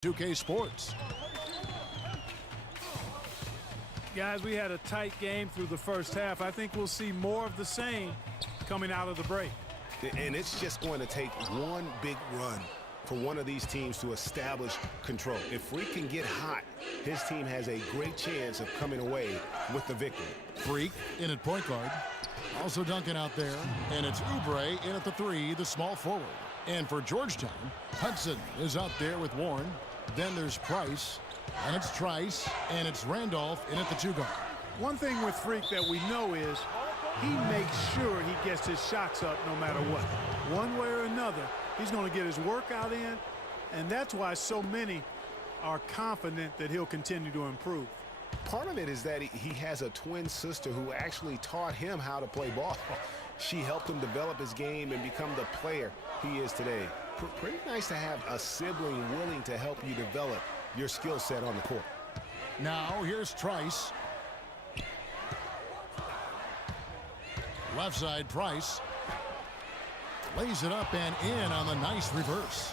2K Sports. Guys, we had a tight game through the first half. I think we'll see more of the same coming out of the break. And it's just going to take one big run for one of these teams to establish control. If Freak can get hot, his team has a great chance of coming away with the victory. Freak in at point guard. Also Duncan out there. And it's Oubre in at the 3, the small forward. And for Georgetown, Hudson is out there with Warren. Then there's Price, and it's Trice, and it's Randolph in at the 2 guard. One thing with Freak that we know is he makes sure he gets his shots up no matter what. One way or another, he's going to get his workout in, and that's why so many are confident that he'll continue to improve. Part of it is that he has a twin sister who actually taught him how to play ball. She helped him develop his game and become the player he is today. Pretty nice to have a sibling willing to help you develop your skill set on the court. Now here's Trice. Left side Price. Lays it up and in on the nice reverse.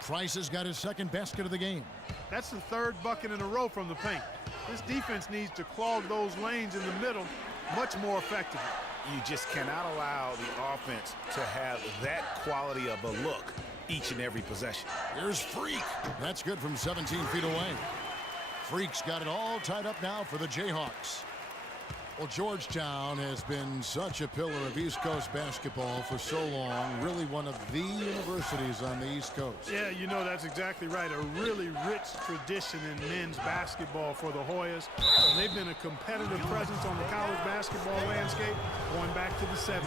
Price has got his second basket of the game. That's the third bucket in a row from the paint. This defense needs to clog those lanes in the middle much more effectively. You just cannot allow the offense to have that quality of a look each and every possession. Here's Freak. That's good from 17 feet away. Freak's got it all tied up now for the Jayhawks. Well, Georgetown has been such a pillar of East Coast basketball for so long. Really one of the universities on the East Coast. Yeah, you know, that's exactly right. A really rich tradition in men's basketball for the Hoyas. And they've been a competitive presence on the college basketball landscape going back to the 70s.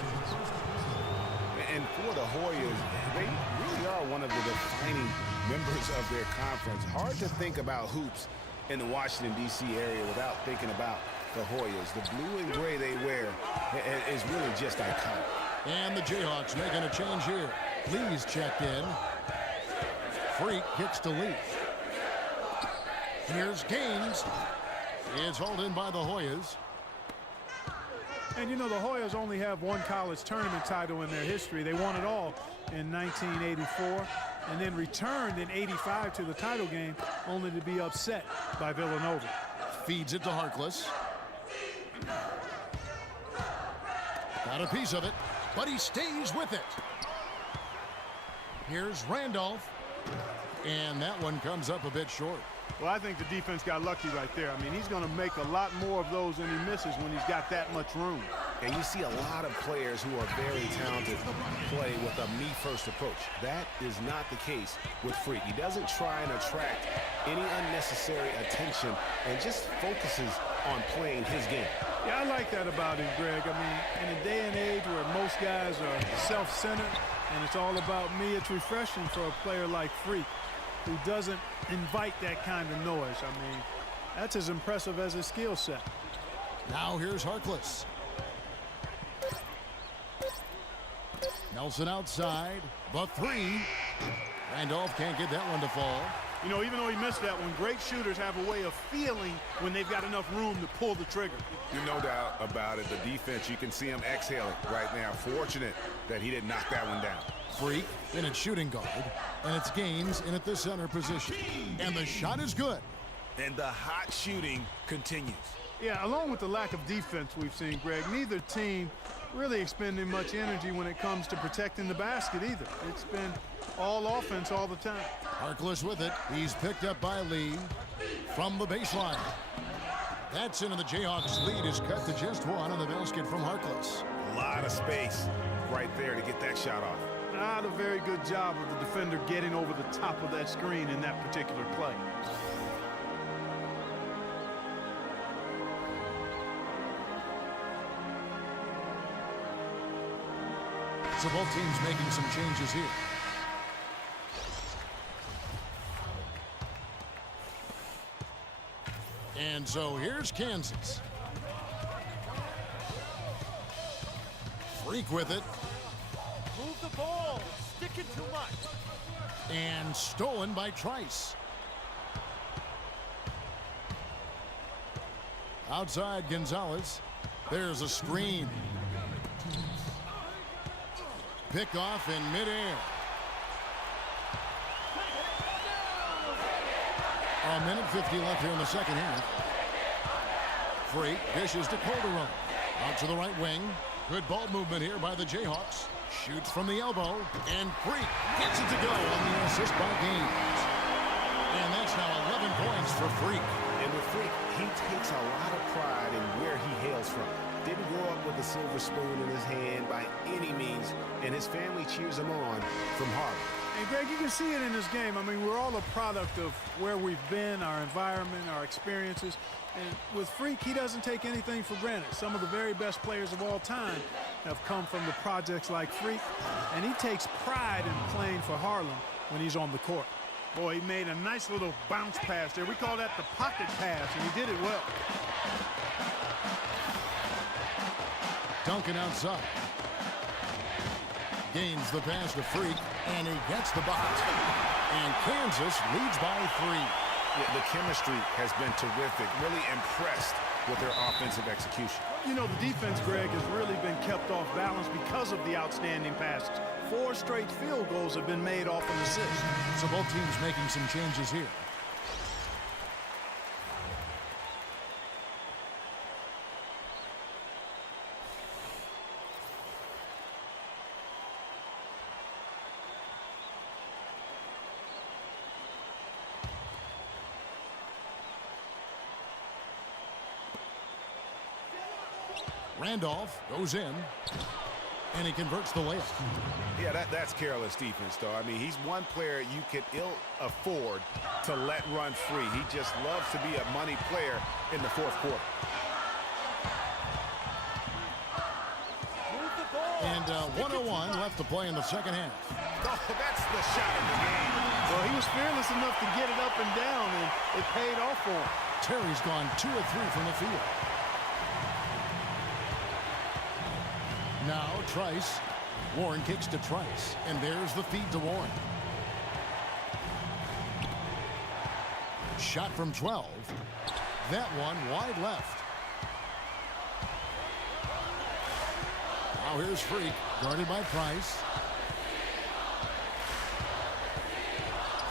And for the Hoyas, they really are one of the defining members of their conference. Hard to think about hoops in the Washington, D.C. area without thinking about the Hoyas. The blue and gray they wear is really just iconic. And the Jayhawks making a change here. Lee's checked in. Freak kicks to Lee. Here's Gaines. It's hauled in by the Hoyas. And you know, the Hoyas only have one college tournament title in their history. They won it all in 1984 and then returned in '85 to the title game only to be upset by Villanova. Feeds it to Harkless. Got a piece of it, but he stays with it. Here's Randolph. And that one comes up a bit short. Well, I think the defense got lucky right there. I mean, he's going to make a lot more of those than he misses when he's got that much room. And you see a lot of players who are very talented play with a me-first approach. That is not the case with Freak. He doesn't try and attract any unnecessary attention and just focuses on playing his game. Yeah, I like that about him, Greg. I mean, in a day and age where most guys are self-centered and it's all about me, it's refreshing for a player like Freak who doesn't invite that kind of noise. I mean, that's as impressive as his skill set. Now here's Harkless. Nelson outside, the 3. Randolph can't get that one to fall. You know, even though he missed that one, great shooters have a way of feeling when they've got enough room to pull the trigger. No doubt about it. The defense, you can see him exhaling right now. Fortunate that he didn't knock that one down. Freak in at shooting guard, and it's Gaines in at the center position. And the shot is good. And the hot shooting continues. Yeah, along with the lack of defense we've seen, Greg, neither team really expending much energy when it comes to protecting the basket either. It's been all offense all the time. Harkless with it. He's picked up by Lee from the baseline. That's into the Jayhawks' lead is cut to just 1 on the basket from Harkless. A lot of space right there to get that shot off. Not a very good job of the defender getting over the top of that screen in that particular play. So both teams making some changes here. And so here's Kansas. Freak with it. Move the ball. Sticking too much. And stolen by Trice. Outside Gonzalez. There's a screen. Pick off in midair. A minute 50 left here in the second half. Freak dishes to Calderon. Out to the right wing. Good ball movement here by the Jayhawks. Shoots from the elbow. And Freak gets it to go on the assist by Gaines. And that's now 11 points for Freak. And with Freak, he takes a lot of pride in where he hails from. Didn't grow up with a silver spoon in his hand by any means, and his family cheers him on from Harvard. And Greg, you can see it in this game. I mean, we're all a product of where we've been, our environment, our experiences. And with Freak, he doesn't take anything for granted. Some of the very best players of all time have come from the projects like Freak, and he takes pride in playing for Harlem when he's on the court. Boy, he made a nice little bounce pass there. We call that the pocket pass, and he did it well. Duncan outside. Gains the pass to Freak, and he gets the bucket. And Kansas leads by 3. Yeah, the chemistry has been terrific. Really impressed with their offensive execution. You know, the defense, Greg, has really been kept off balance because of the outstanding passes. 4 straight field goals have been made off an assist. So both teams making some changes here. Randolph goes in, and he converts the layup. Yeah, that's careless defense, though. I mean, he's one player you could ill afford to let run free. He just loves to be a money player in the fourth quarter. Move the ball. And 1:01 left to play in the second half. Oh, that's the shot of the game. Well, he was fearless enough to get it up and down, and it paid off for him. Terry's gone 2 of 3 from the field. Now Trice. Warren kicks to Trice, and there's the feed to Warren. Shot from 12. That one wide left. Now here's Freak, guarded by Price.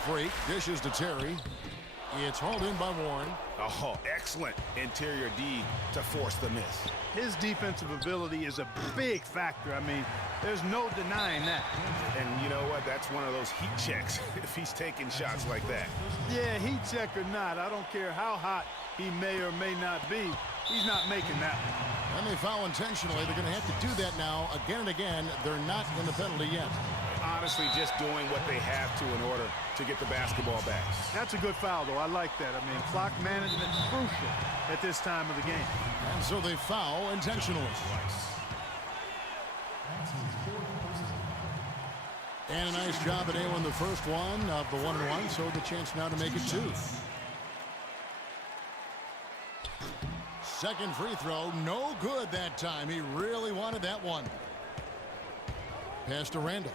Freak dishes to Terry. It's hauled in by Warren. Oh, excellent interior D to force the miss. His defensive ability is a big factor. I mean, there's no denying that. And you know what? That's one of those heat checks if he's taking shots like that. Yeah, heat check or not, I don't care how hot he may or may not be, he's not making that one. And they foul intentionally. They're going to have to do that now again and again. They're not in the penalty yet. Honestly, just doing what they have to in order to get the basketball back. That's a good foul, though. I like that. I mean, clock management is crucial at this time of the game. And so they foul intentionally. And a nice job at nailing the first one of the 1-1, so the chance now to make it 2. Second free throw, no good that time. He really wanted that one. Pass to Randolph.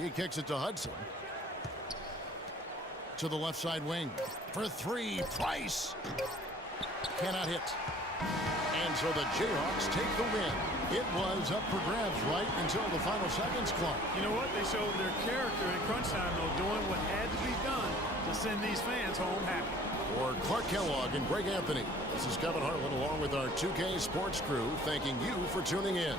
He kicks it to Hudson. To the left side wing. For 3, Price. Cannot hit. And so the Jayhawks take the win. It was up for grabs right until the final seconds, Clark. You know what? They showed their character in crunch time, though, doing what had to be done to send these fans home happy. For Clark Kellogg and Greg Anthony, this is Kevin Harlan along with our 2K Sports crew thanking you for tuning in.